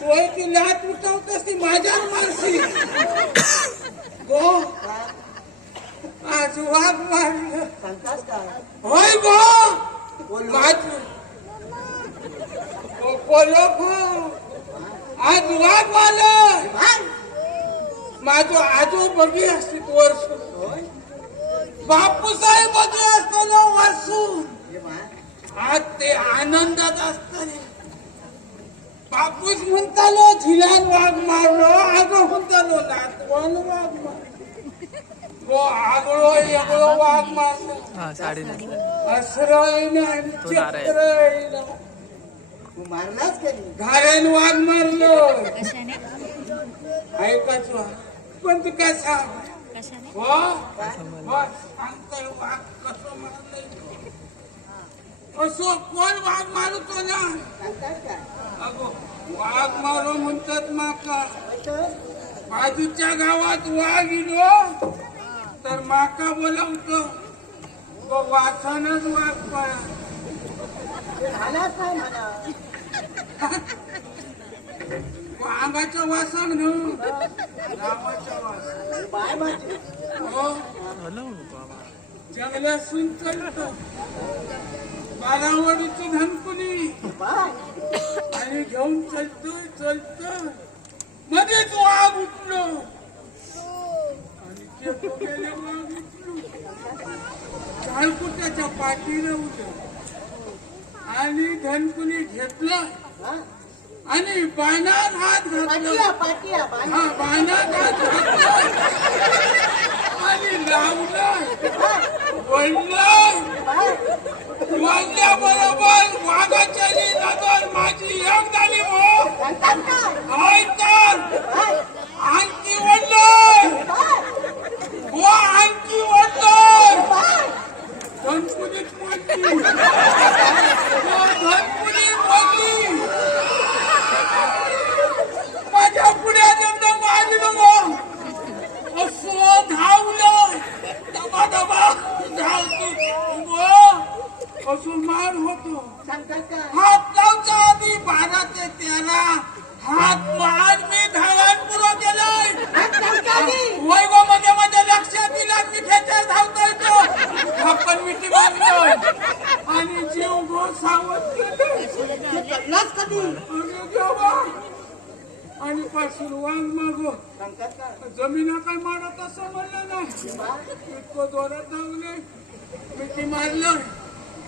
तोय लाट उठवतस ती माझ्या मारशी गो आज वाघ मारलं होय गो माझ कोलोख आज वाघ मारलं। माझं आजो बघी असते वर्ष। बापू साहेब बघी असताना वासून आज ते आनंदात असताना म्हणतालो झिलान वाघ मारलो आगो म्हणतालो नातवान वाघ मारलो. गो आगळो एगळो वाघ मारलो. हा साडी नाही नारायण. चित्रळीनं तू मारलाच घाऱ्यान वाघ मारलो. कशाने? ऐकाच पण तू काय सांग? हो? हो सांगतोय वाघ कसं मारलंय असो कोण वाघ मारतो ना? अगो वाघ मारो म्हणतात माका. बाजूच्या गावात वाघ इलो तर माका बोलवतो तो वासानच वाघ पळा. ते वासन वासान घेऊन बाय हो. हॅलो बाबा सुन बारावडीची धनकुली. आणि घेऊन चलतोय चलतोय. मध्येच वाघ उठलो. आणि ते वाघ उठलो. झाडकुट्याच्या पाठीनं उठलो. आणि धनकुली घेतलं? आणि बाणात हात घातला. हा बाणात हात घातला. आणि लावलं. बाय वाजल्याबरोबर वाघाच्या हो असं मार होतो हात लावचा आधी बारा ते तेरा हात मार. मी धावान पुरो केलाय सांगतास काय वैभमध्ये मध्ये लक्षात दिला. मी खेटर धावतोय तो. आपण मिठी मारलोय आणि जीव गो सावध केलं ते करलाच कधी आणि पासून वाघ मागो. जमिना काय मारत असं म्हणलं नाही. इतकं जोरात धावले मिठी मारलं